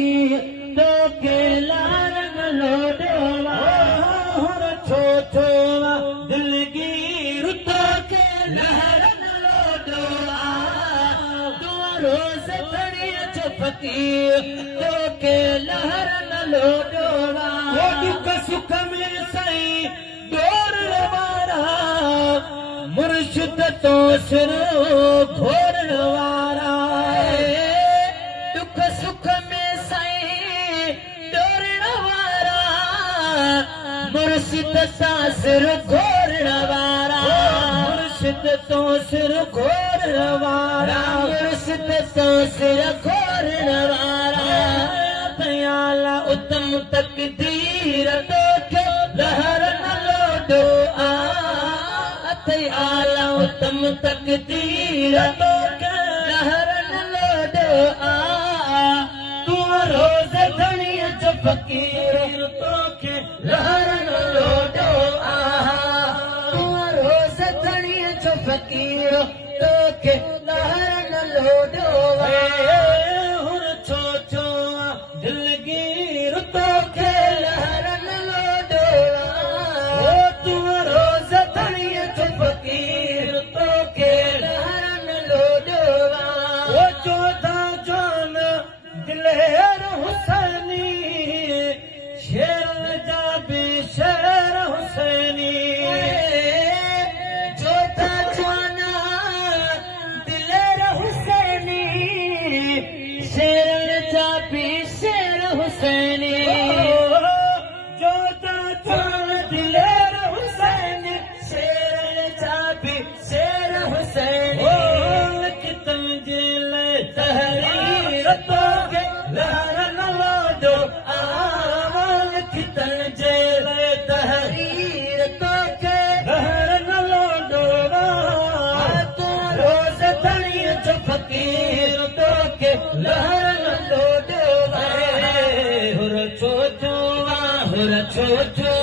फकीर तो के लारन लोडवा छो छो दिलगीर तो के लहरन लोडवा तू रोज खड़ी छो फकीर तो के लहरन लोडवा दुख सुख में सही डोर वारा मुर्शिद तो सिर घोरण वारा दुख सुख में सही डोरण वारा मुर्शिद सा सिर घोरण वारा मुर्शिद तो सिर घोरण वारा मुर्शिद तो सिर घोरण वारा दयाला उत्तम तकदीर तो लहर न लोडो आला उत्तम तकदीर तो लहर न लोडो तू रोज धनी जो फकीर तो के लहर न लोडो तू रोज धनी जो फकीर तो के लहर न लोडो हुर छो छो दिलगीर तो के लहर न लोडो तू रोज धनी जो फकीर तो के लहर न लोडो चौथा जान दिलेर हुसैनी शेर जा भी शेर हुसैनी चौथा जाना दिलेर हुसैनी शेर जा भी शेर हुसैनी चौथा जान दिलेर हुसैनी शेर जा भी शेर हुसैनी कितन जेल तहरीर तो के लहर न लोडो आवाज कितन जेल तहरीर तो के लहर न लोडो तू रोज धनी जो फकीर तो के लहर न लोडो हुर छो छो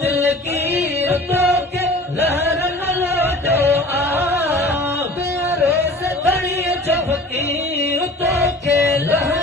दिलगीर तो के लहर न लोडो रोज धनी जो फकीर तो के लहर